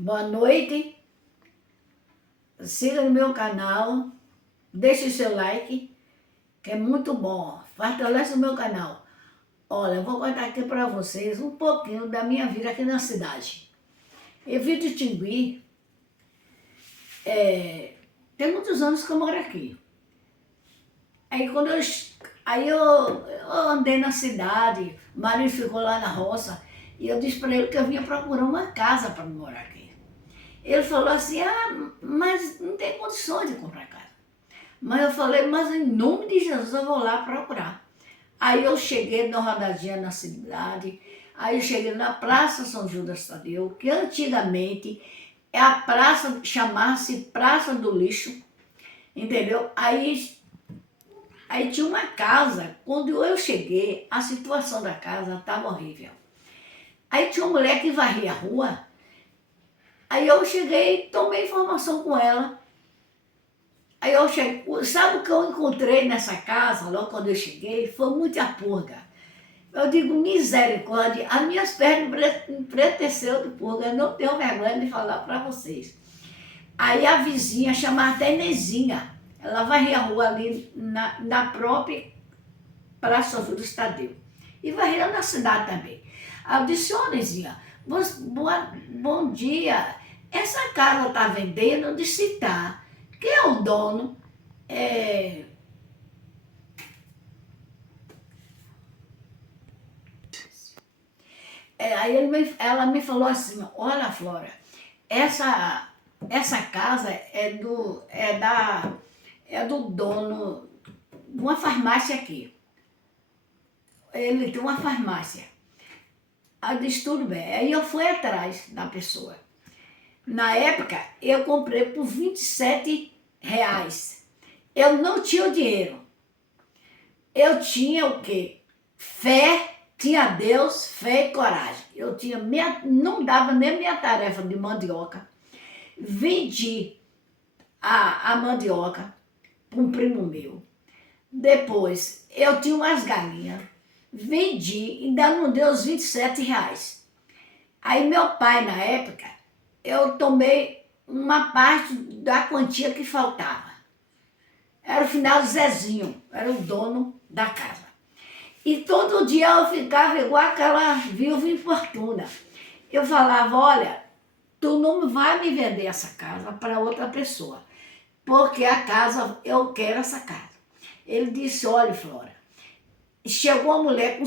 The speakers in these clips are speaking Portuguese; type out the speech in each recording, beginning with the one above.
Boa noite, siga no meu canal, deixe seu like, que é muito bom, fortalece o meu canal. Olha, eu vou contar aqui para vocês um pouquinho da minha vida aqui na cidade. Eu vim de Tingui, tem muitos anos que eu moro aqui. Aí eu andei na cidade, o marido ficou lá na roça, e eu disse para ele que eu vinha procurar uma casa para morar aqui. Ele falou assim, mas não tem condições de comprar casa. Mas eu falei, mas em nome de Jesus eu vou lá procurar. Aí eu cheguei na rodadinha na cidade, aí eu cheguei na Praça São Judas Tadeu, que antigamente a praça chamava-se Praça do Lixo, entendeu? Aí tinha uma casa, quando eu cheguei, a situação da casa estava horrível. Aí tinha uma mulher que varria a rua, aí eu cheguei, tomei informação com ela. Aí eu cheguei, sabe o que eu encontrei nessa casa, logo quando eu cheguei? Foi muita purga. Eu digo, misericórdia, as minhas pernas empreteceu de purga, eu não tenho vergonha de falar para vocês. Aí a vizinha, chamava até Nezinha, ela varria a rua ali na própria Praça São Judas Tadeu. E varria na cidade também. Aí eu disse, ô Nezinha, bom dia, essa casa está vendendo? Eu disse, tá. Quem é o dono? Ela me falou assim, olha Flora, essa casa é do dono de uma farmácia aqui. Ele tem uma farmácia. Eu disse, tudo bem. Aí eu fui atrás da pessoa. Na época, eu comprei por R$ 27. Eu não tinha o dinheiro. Eu tinha o quê? Fé, tinha Deus, fé e coragem. Eu tinha não dava nem minha tarefa de mandioca. Vendi a mandioca para um primo meu. Depois, eu tinha umas galinhas. Vendi, ainda não deu os R$ 27. Aí meu pai, na época, eu tomei uma parte da quantia que faltava. Era o final do Zezinho, era o dono da casa. E todo dia eu ficava igual aquela viúva importuna. Eu falava, olha, tu não vai me vender essa casa para outra pessoa, porque a casa, eu quero essa casa. Ele disse, olha Flora, chegou uma mulher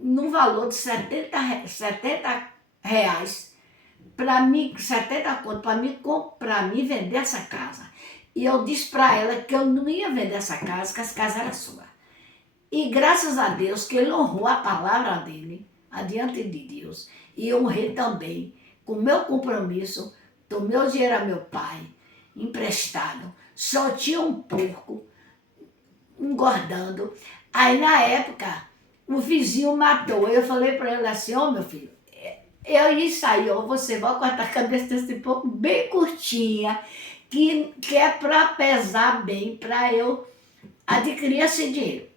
no valor de 70 reais, para mim, 70 conto, para mim vender essa casa. E eu disse para ela que eu não ia vender essa casa, que essa casa era sua. E graças a Deus que ele honrou a palavra dele, adiante de Deus. E eu honrei também, com o meu compromisso, tomei o dinheiro a meu pai, emprestado. Só tinha um porco engordando. Aí na época, o vizinho matou. Eu falei para ele assim, meu filho, isso aí, você vai cortar a cabeça desse porco bem curtinha, que é para pesar bem, para eu adquirir esse dinheiro.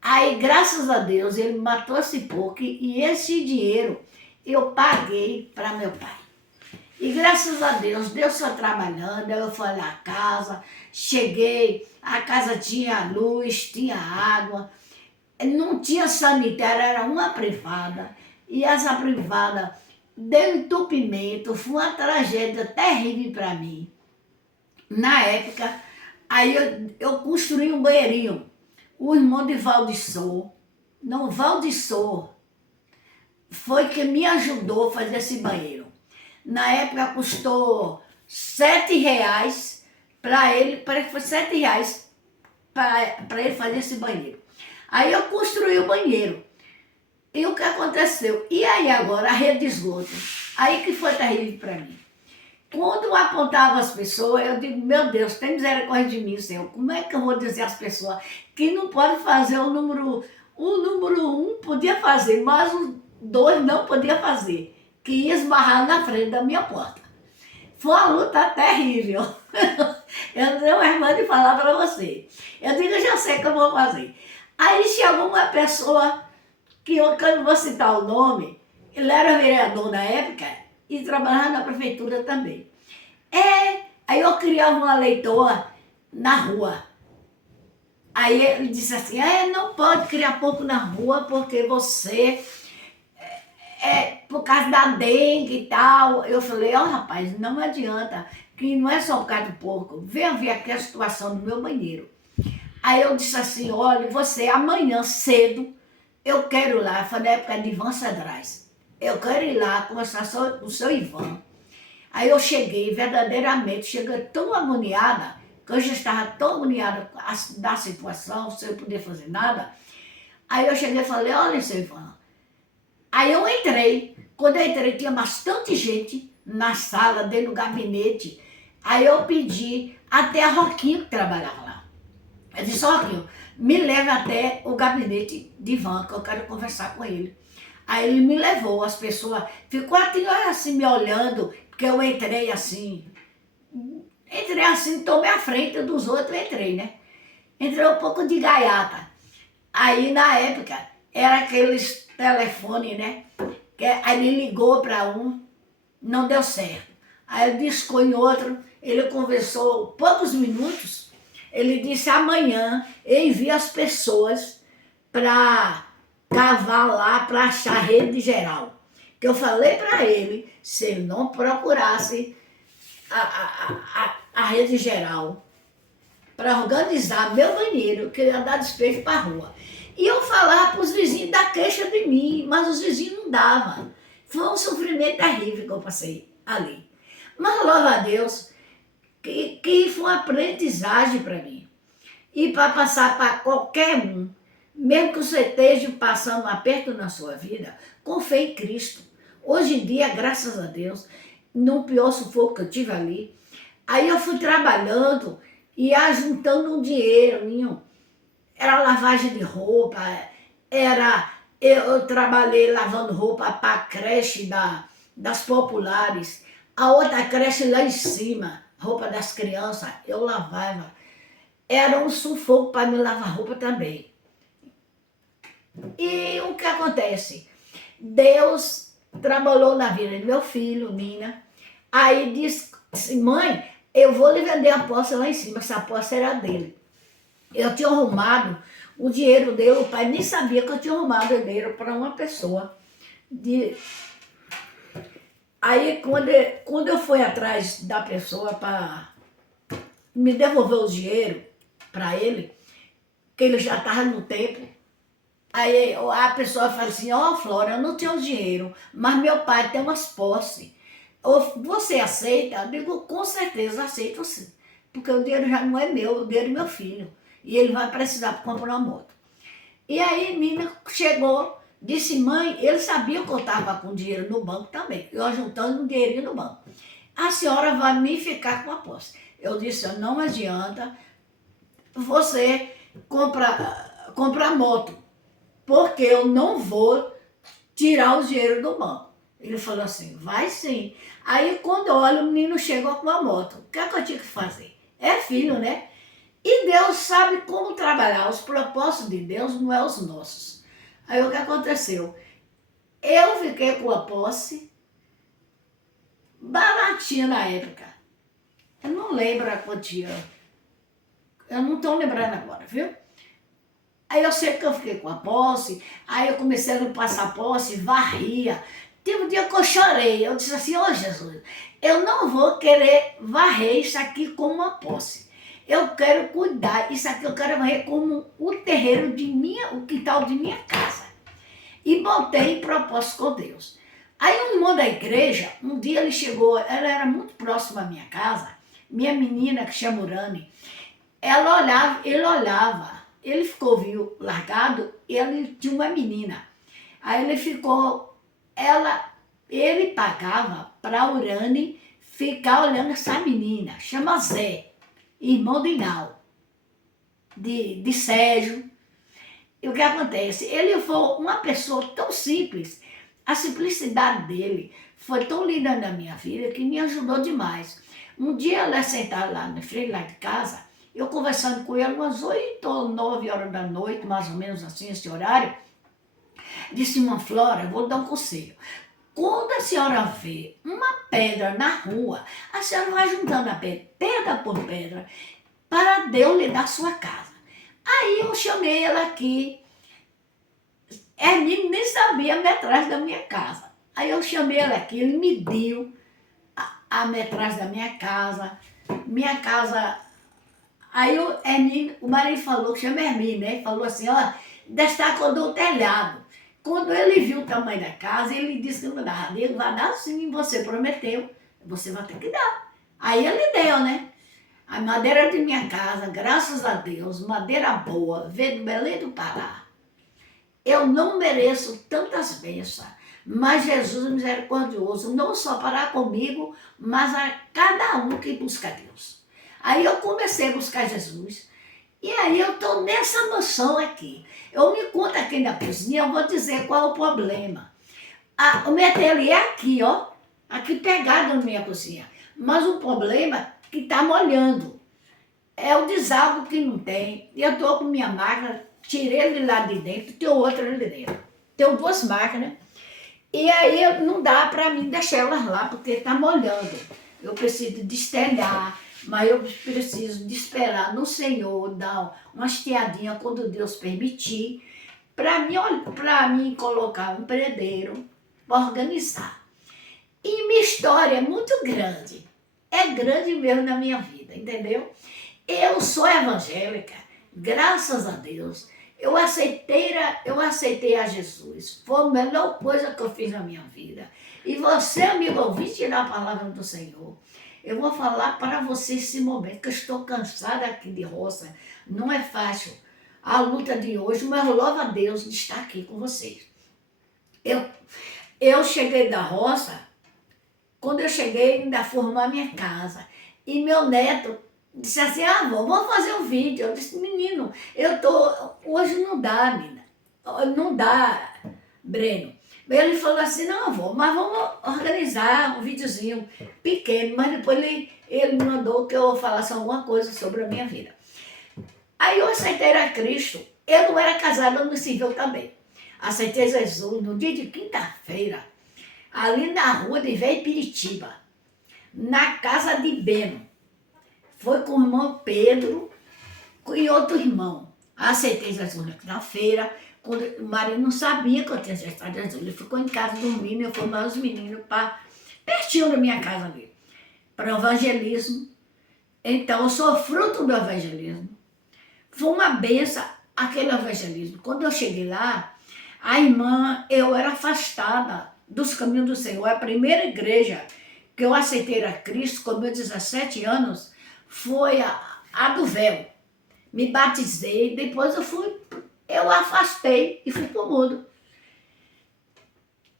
Aí, graças a Deus, ele matou esse porco e esse dinheiro eu paguei para meu pai. E graças a Deus, Deus foi trabalhando, eu fui na casa, cheguei, a casa tinha luz, tinha água, não tinha sanitário, era uma privada, e essa privada deu entupimento, foi uma tragédia terrível para mim. Na época, aí eu construí um banheirinho. O irmão de Valdissor, foi que me ajudou a fazer esse banheiro. Na época custou R$ 7 para ele foi R$ 7 para ele fazer esse banheiro. Aí eu construí o banheiro. E o que aconteceu? E aí agora a rede de esgoto? Aí que foi terrível para mim. Quando eu apontava as pessoas, eu digo, meu Deus, tem misericórdia de mim, Senhor. Como é que eu vou dizer às pessoas que não pode fazer o número 1 podia fazer, mas o 2 não podia fazer, que ia esbarrar na frente da minha porta. Foi uma luta terrível. Eu não tenho vergonha de falar para você. Eu digo, eu já sei o que eu vou fazer. Aí chegou uma pessoa, que eu não vou citar o nome, ele era vereador na época, e trabalhava na prefeitura também. Aí eu criava uma leitoa na rua. Aí ele disse assim, não pode criar porco na rua porque você, por causa da dengue e tal. Eu falei, rapaz, não adianta, que não é só por causa do porco, venha ver aqui a situação do meu banheiro. Aí eu disse assim, olha, você amanhã cedo, eu quero ir lá, foi na época de Ivan Cedrais, eu quero ir lá conversar com o seu Ivan. Aí eu cheguei, verdadeiramente, cheguei tão agoniada, que eu já estava tão agoniada da situação, sem poder fazer nada. Aí eu cheguei e falei, olha, seu Ivan. Aí eu entrei, quando eu entrei tinha bastante gente na sala, dentro do gabinete. Aí eu pedi até a Roquinho que trabalhava lá. Eu disse, Roquinho, me leve até o gabinete de Ivan, que eu quero conversar com ele. Aí ele me levou, as pessoas ficou assim me olhando, porque eu entrei assim, tomei a frente dos outros, entrei, né? Entrei um pouco de gaiata. Aí na época, era aqueles telefones, né? Aí ele ligou para um, não deu certo. Aí ele discou em outro, ele conversou poucos minutos, ele disse amanhã eu envio as pessoas para cavar lá para achar a rede geral. Que eu falei para ele, se ele não procurasse a rede geral para organizar meu banheiro, que eu ia dar despejo para a rua. E eu falava para os vizinhos dar queixa de mim, mas os vizinhos não davam. Foi um sofrimento terrível que eu passei ali. Mas louva a Deus, que foi uma aprendizagem para mim. E para passar para qualquer um, mesmo que você esteja passando um aperto na sua vida, com fé em Cristo. Hoje em dia, graças a Deus, no pior sufoco que eu tive ali, aí eu fui trabalhando e juntando um dinheiro, era lavagem de roupa, eu trabalhei lavando roupa para a creche das populares, a outra creche lá em cima, roupa das crianças, eu lavava. Era um sufoco para me lavar roupa também. E o que acontece? Deus trabalhou na vida do meu filho, Nina. Aí disse, mãe, eu vou lhe vender a posse lá em cima, essa posse era dele. Eu tinha arrumado o dinheiro dele, o pai nem sabia que eu tinha arrumado o dinheiro para uma pessoa. Aí quando eu fui atrás da pessoa para me devolver o dinheiro para ele, que ele já estava no tempo, aí a pessoa fala assim, Flora, eu não tenho dinheiro, mas meu pai tem umas posses. Você aceita? Eu digo, com certeza aceito sim, porque o dinheiro já não é meu, o dinheiro é meu filho. E ele vai precisar para comprar uma moto. E aí Nina chegou, disse, mãe, ele sabia que eu estava com dinheiro no banco também, eu juntando um dinheirinho no banco. A senhora vai me ficar com a posse. Eu disse, não adianta você comprar moto, porque eu não vou tirar o dinheiro do banco. Ele falou assim, vai sim. Aí quando eu olho, o menino chegou com a moto. O que é que eu tinha que fazer? É filho, né? E Deus sabe como trabalhar. Os propósitos de Deus não é os nossos. Aí o que aconteceu? Eu fiquei com a posse baratinha na época. Eu não lembro a quantia. Eu não estou lembrando agora, viu? Aí eu sei que eu fiquei com a posse, aí eu comecei a passar a posse, varria. Teve um dia que eu chorei, eu disse assim, Jesus, eu não vou querer varrer isso aqui como uma posse. Eu quero cuidar, isso aqui eu quero varrer como o terreiro o quintal de minha casa. E botei em propósito com Deus. Aí um irmão da igreja, um dia ele chegou, ela era muito próxima à minha casa, minha menina que chama Urane, ele olhava, ele ficou viu, largado, ele tinha uma menina. Aí ele pagava para a Urane ficar olhando essa menina, chama Zé, irmão de Inal, de Sérgio. E o que acontece? Ele foi uma pessoa tão simples, a simplicidade dele foi tão linda na minha vida que me ajudou demais. Um dia ela sentada lá na frente lá de casa, eu conversando com ele umas 8 ou 9 horas da noite, mais ou menos assim, esse horário, disse, irmã Flora, eu vou dar um conselho. Quando a senhora vê uma pedra na rua, a senhora vai juntando a pedra por pedra para Deus lhe dar sua casa. Aí eu chamei ela aqui. Ele nem sabia a metragem da minha casa. Aí eu chamei ela aqui, ele me deu a metragem da minha casa. Minha casa. Aí o marido falou, que chama Hermínio, né? Falou assim, ó, destacou do telhado. Quando ele viu o tamanho da casa, ele disse que não dava. Ele vai dar sim, você prometeu, você vai ter que dar. Aí ele deu, né? A madeira de minha casa, graças a Deus, madeira boa, veio do Belém do Pará. Eu não mereço tantas bênçãos, mas Jesus é misericordioso, não só para comigo, mas a cada um que busca Deus. Aí eu comecei a buscar Jesus, e aí eu estou nessa noção aqui. Eu me conto aqui na cozinha, eu vou dizer qual é o problema. O meu ateliê é aqui, ó, aqui pegado na minha cozinha. Mas o problema é que está molhando. É o deságua que não tem. Eu estou com minha máquina, tirei ele lá de dentro, tem outra ali dentro. Tenho duas máquinas. E aí não dá para mim deixar elas lá, porque está molhando. Eu preciso destelhar, mas eu preciso de esperar no Senhor, dar uma estiadinha quando Deus permitir, para mim colocar um predeiro, para organizar. E minha história é muito grande. É grande mesmo na minha vida, entendeu? Eu sou evangélica, graças a Deus. Eu aceitei a Jesus. Foi a melhor coisa que eu fiz na minha vida. E você, amigo ouvinte da palavra do Senhor, eu vou falar para você esse momento, que eu estou cansada aqui de roça. Não é fácil a luta de hoje, mas eu louvo a Deus de estar aqui com vocês. Eu cheguei da roça, quando eu cheguei, ainda formar minha casa. E meu neto disse assim, vamos fazer um vídeo. Eu disse, menino, hoje não dá, menina. Não dá, Breno. Ele falou assim, não, avó, mas vamos organizar um videozinho pequeno, mas depois ele me mandou que eu falasse alguma coisa sobre a minha vida. Aí eu aceitei a Cristo. Eu não era casada no civil também. Aceitei Jesus no dia de quinta-feira, ali na rua de Veipiritiba, na casa de Beno. Foi com o irmão Pedro e outro irmão. Aceitei Jesus na quinta-feira. Quando o marido não sabia que eu tinha aceitado Jesus. Ele ficou em casa dormindo, eu fui mais os meninos para pertinho da minha casa ali, para o evangelismo. Então, eu sou fruto do evangelismo. Foi uma benção aquele evangelismo. Quando eu cheguei lá, a irmã, eu era afastada dos caminhos do Senhor. A primeira igreja que eu aceitei a Cristo, com meus 17 anos, foi a do véu. Me batizei, depois eu afastei e fui para o mundo.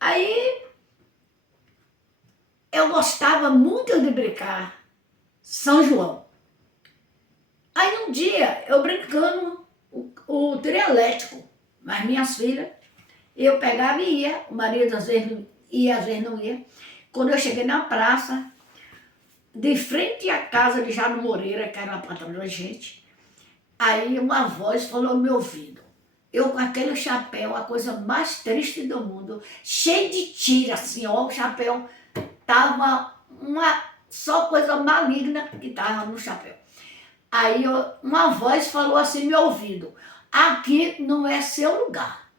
Aí, eu gostava muito de brincar São João. Aí um dia, eu brincando o trio elétrico, mas minhas filhas, eu pegava e ia, o marido às vezes ia, às vezes não ia. Quando eu cheguei na praça, de frente à casa de Jano Moreira, que era a patrão da gente, aí uma voz falou no meu ouvido. Eu com aquele chapéu, a coisa mais triste do mundo, cheio de tira, assim, ó, o chapéu tava só coisa maligna que tava no chapéu. Aí uma voz falou assim no meu ouvido, aqui não é seu lugar.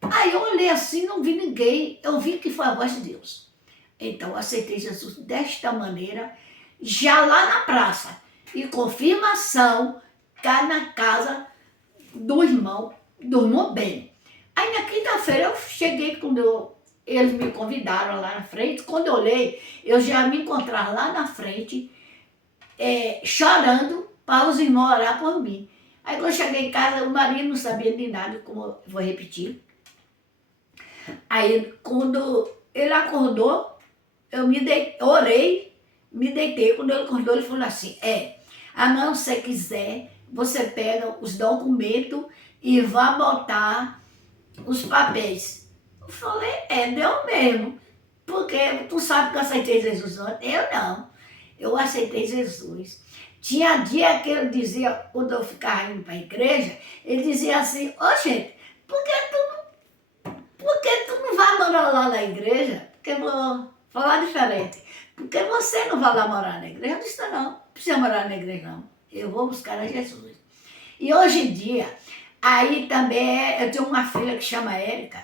Aí eu olhei assim, não vi ninguém, eu vi que foi a voz de Deus. Então eu aceitei Jesus desta maneira, já lá na praça, e confirmação, cá na casa do irmão bem. Aí na quinta-feira eu cheguei, eles me convidaram lá na frente, quando eu olhei, eu já me encontrava lá na frente, chorando para os irmãos orar por mim. Aí quando eu cheguei em casa, o marido não sabia de nada, como eu vou repetir. Aí quando ele acordou, eu orei, me deitei. Quando ele acordou, ele falou assim, amanhã se você quiser, você pega os documentos e vai botar os papéis. Eu falei, deu mesmo. Porque tu sabe que eu aceitei Jesus antes? Eu não. Eu aceitei Jesus. Tinha dia que ele dizia, quando eu ficava indo para a igreja, ele dizia assim, gente, por que tu não vai morar lá na igreja? que eu vou falar diferente. Porque você não vai lá morar na igreja. Eu disse, não precisa morar na igreja, não. Eu vou buscar a Jesus. E hoje em dia, aí também, eu tenho uma filha que chama Érica.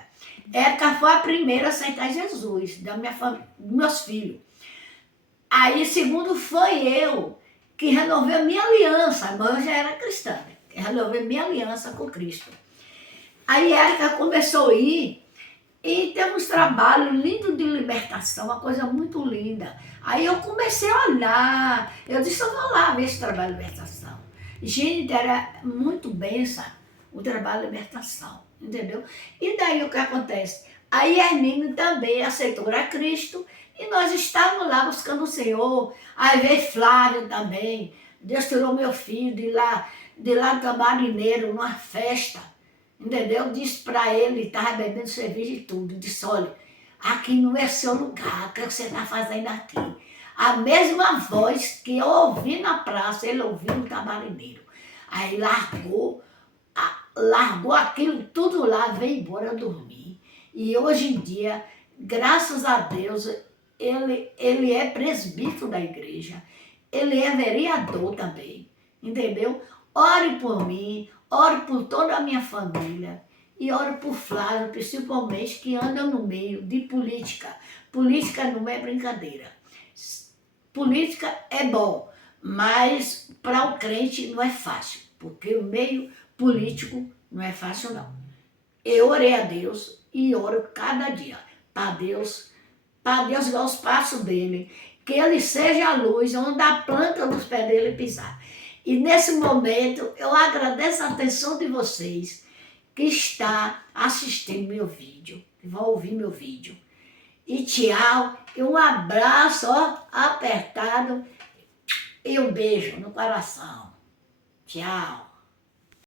Érica foi a primeira a aceitar Jesus, da minha família, dos meus filhos. Aí, segundo, foi eu que renovei a minha aliança, mas eu já era cristã, né? Renovei minha aliança com Cristo. Aí Érica começou a ir e teve uns trabalhos lindos de libertação, uma coisa muito linda. Aí eu comecei a olhar, eu disse, eu vou lá ver esse trabalho de libertação. Gente, era muito benção o trabalho de libertação, entendeu? E daí o que acontece? Aí Hermínio também aceitou a Cristo e nós estávamos lá buscando o Senhor. Aí veio Flávio também. Deus tirou meu filho de lá do Marineiro, numa festa, entendeu? Disse para ele, estava bebendo cerveja e tudo. Disse, olha, aqui não é seu lugar, o que você está fazendo aqui? A mesma voz que eu ouvi na praça, ele ouviu no Tamarineiro. Aí largou aquilo tudo lá, veio embora dormir. E hoje em dia, graças a Deus, ele é presbítero da igreja, ele é vereador também, entendeu? Ore por mim, ore por toda a minha família e ore por Flávio, principalmente, que anda no meio de política. Política não é brincadeira. Política é bom, mas para o crente não é fácil, porque o meio político não é fácil não. Eu orei a Deus e oro cada dia para Deus dar os passos dele, que ele seja a luz onde a planta dos pés dele pisar. E nesse momento eu agradeço a atenção de vocês que está assistindo meu vídeo, que vão ouvir meu vídeo. E tchau, e um abraço ó, apertado e um beijo no coração. Tchau.